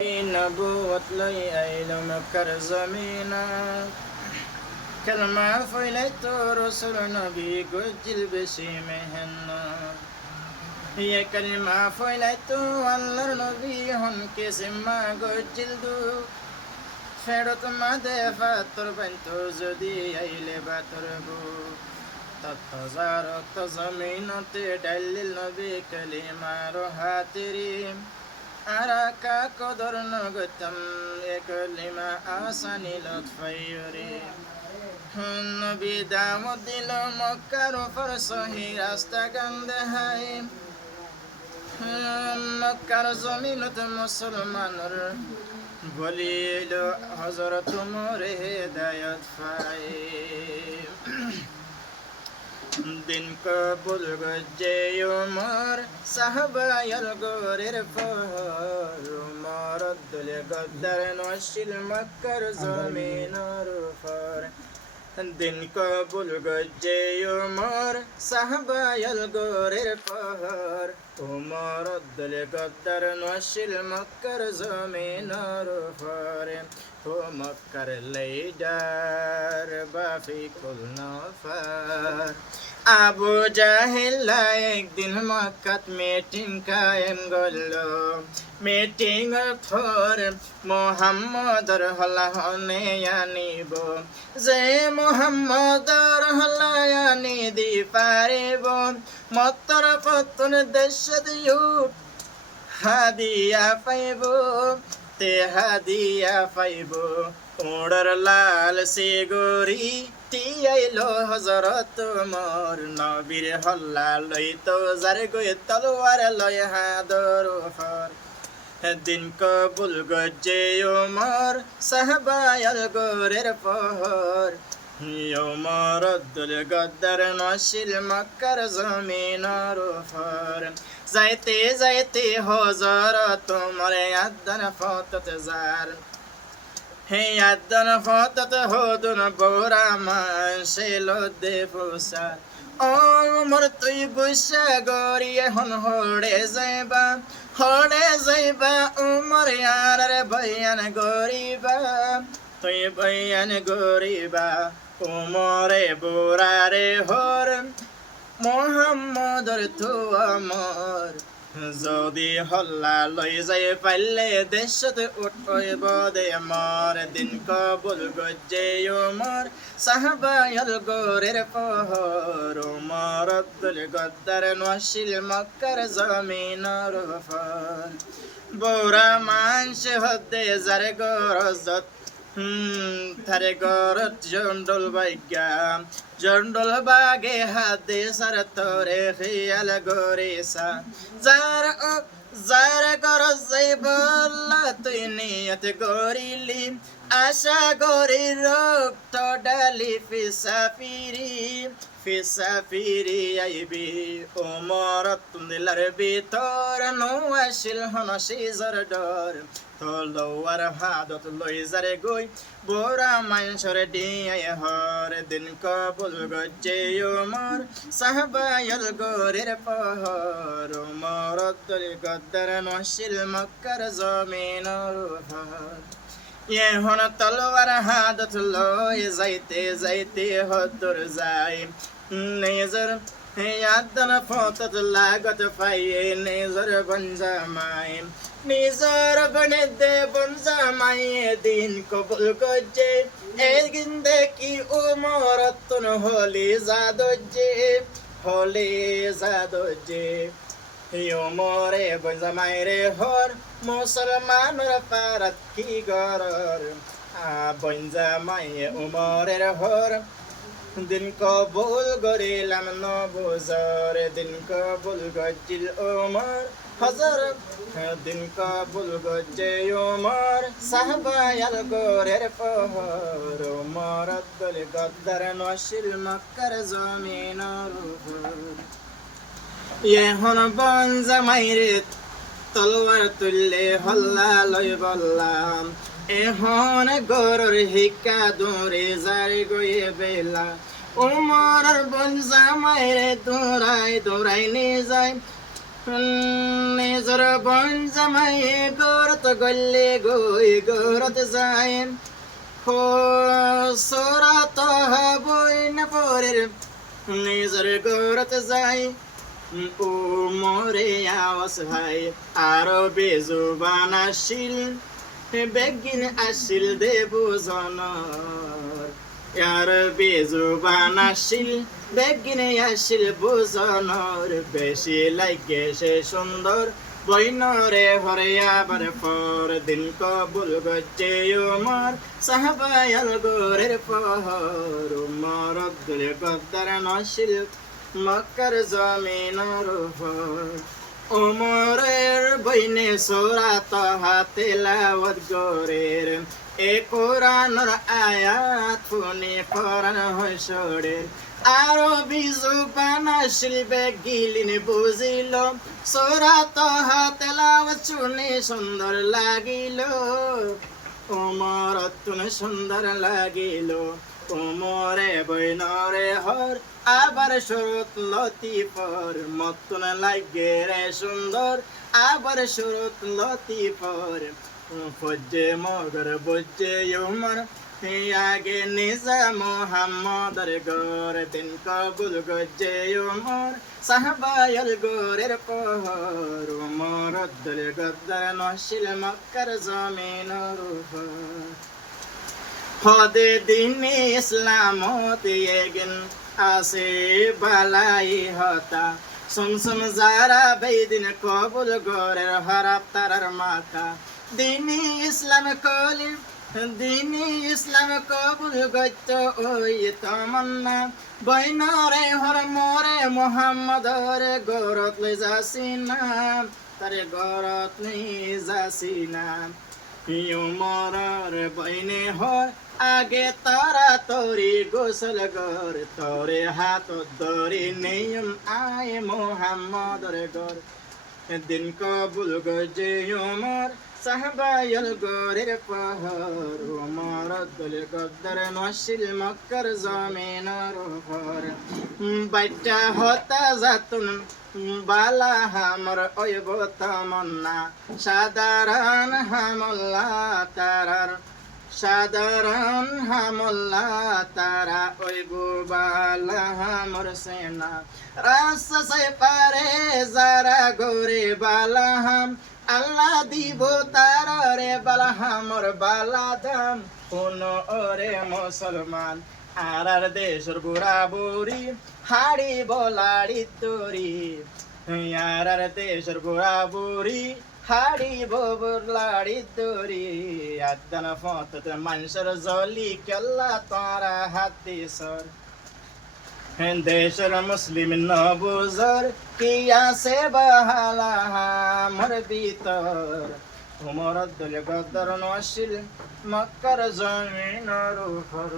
نبوت لي أيلم كرزمينا كلمة فيلت رسل نبي قجل بشيمهن هي كلمة فيلت والله نبي هن كسما قجل دو ফেরত মাদে ফাতর বন্ত যদি আইলে বাতরবু তত্তজারত জমিনতে ডালিল নবী কলিমার হাতিরি আরাকা কদর নগতম এ কলিমা আসানি লতফাইরে নবী দামত দিল মক্কার উপর সহি রাস্তা গন্ধে হাই মক্কার জমিনত মুসলমানর বলিল হযরত মোরে হেদায়েত পাই দিন কবুল গজে উমর সাহাবায়াল গোরের পর উমর দুল গদ্দার নশিল মক্কার জমিনের উপর দিন কবুল গজে উমর সাহাবায়াল গোরের পর উমর দুল গদ্দার নশিল মক্কার জমিনের উপর ও মক্কার লাইডার বাফি কুল নফর আবু জাহেল একদিন মক্কাত মিটিং কায়েম করলো মিটিং পর মোহাম্মদর হলাহনে আনিব যে মোহাম্মদর হলায়ানি দি পারিব মত্তর পতন দেশত ইউ হাদিয়া পাইব তে হাদিয়া পাইব ওড়র লাল সে গরি টিয়াইলো হযরত মোর নবীর হল্লা লইতো যার গই তলোয়ার লয় হাদর ফর দিন কবুল গজে ওমর সাহাবায়াল গোরের পর ওমর দুল গদ্দার নশিল মক্কার জমিনের উপর যাইতে যাইতে হযরত মোর আদন ফতত জার হে আদন ফতত হদুন বোরা মানশিল দে ফুসার ও মোর তুই বুশা গরি হন হড়ে যাইবা উমর ইয়ার বয়ান গরিবা তুই বয়ান গরিবা উমরে বোরারে হর মোহাম্মদর তো আমর যদি হল্লা লই যায় পাইলে দেশত উঠইব দে মর দিন কবুল গজে উমর সাহাবায়াল গোরের পহর উমর আব্দুল গদ্দার নশিল মক্কার জমিনের উপর বোরা মানস হদে যার গরজত থারে গরত জন্ডল বাইগা জন্ডল বাগে হাতে সার তোরে খিয়াল গরিসা যার গরজ যাই বল্লা তুই নিয়ত গরিলি আশা গরি রক্ত ডালি ফিসা ফিরি আইবি ওমর তুন্দিলার ভিতর নোয়াশিল হনসি জর ডর তলোয়ার হাদত লই যারে গই বোরা মানসরে ডিয়াই হর দিন কবুল গজে ওমর সাহাবায়াল গোরের পহর ওমর দুল গদ্দার নশিল মক্কার জমিনের উপর হন তলোয়ার হাদত লই যাইতে যাইতে হদর যায় নেজর আদন ফতত লাগত পাইয়ে নেজর বনজামাই নিজর বনে দে বনজামাইয়ে দিন কবুল গজে একদিন দেখি উমরতুন হলি জাদজে ওমরে বনজামাইরে হর মুসলমানর পারাত কি গরর বনজামাইয়ে উমরের হর দিন কবুল গরিলাম নবুজর দিন কবুল গজিল ওমর হযরত দিন কবুল গজে ওমর সাহাবায়াল গোরের পহর ওমর আব্দুল গদ্দার নশিল মক্কার জমিনের উপর হন বনজামাইরে তলোয়ার তুললে হল্লা লই বললাম এখন গরর হিকা দৌড়ে যারে গয়ে বেলা উমর বনজামাইরে দৌড়াই নিয়ে যায় নিজর বন জামাই গরত গল্লে গই গরত যায় সোরাত বই না পরের নিজর গরত যায় ও মরে আওয়াজ হাই আরো বেজুবান আসিল বেগিন আসিল দেবু জনর আর বেজুবান আসিল বেগিন আসিল বুজনর বেশি লাগে সে সুন্দর বইনরে হরে আবার পর দিন কবুল গজ্জে উমর সাহাবায়াল গোরের পহর উমর আব্দুল গদ্দার নসিল মক্কার জমিনর উপর উমরের বইনে সূরাত তেলাওয়াত গোরের এ কোরআনের আয়াত শুনি পরাণ হয় সরের আরবি জুবান শিল্পে গিলিন বুঝিল সূরাত তেলাওয়াত শুনি সুন্দর লাগিল উমর তুন সুন্দর লাগিল উমরে বইনরে হর আবার শরৎ লতিফর মতন লাগে রে সুন্দর আবার শরৎ লতিফর ফজ্জে মগর বজ্জে উমর আগে নিজা মোহাম্মদর গর দিন কবুল গজ্জে উমর সাহাবায়াল গোরের পহর উমর আব্দুল গদ্দার নসিল মক্কার জমিনর উপর হদে দিনে ইসলামত এগিন আসে বালাই হতা সুমসুম যারা বেদিন কবুল গরের হরাপ তারার মাথা দিনী ইসলাম কলি দিনী ইসলাম কবুল গত্য ওই তমন্না বইনরে হর মোরে মোহাম্মদর গরত লই যাসিনা তারে গরত লই যাসিনা উমরের বইনে হর আগে তারা তোরি গোসল গর তোরে হাত ধরি নিয়ম আয় মোহাম্মদর গর দিন কবুল গজে উমর সাহাবায়াল গোরের পহর উমর আব্দুল গদ্দার নসিল মক্কার জমিনর উপর বাচ্চা হতা যাতুন বালা হামর ওইব তমন্না সাধারণ হামল্লা তারার সাধারণ হামল্লা তারা ওইব বালা হামর সেনা রাস্তা সে পারে যারা গোরে বালা হাম আল্লাহ দিব তারা রে বালা হামর বালা দাম কোন ওরে মুসলমান আর দেশের বুড়া বুড়ি হাড়ি বলাড়ি তোরি আর দেশের বুড়া বুড়ি হাড়ি বলাড়ি তোরি আদান ফত মানুষের জলি কেল্লা তারা হাতি সর দেশের মুসলিম নবুজর কি আছে বাহালা হামর ভিতর উমর আব্দুল গদ্দার নসিল মক্কার জমিনর উপর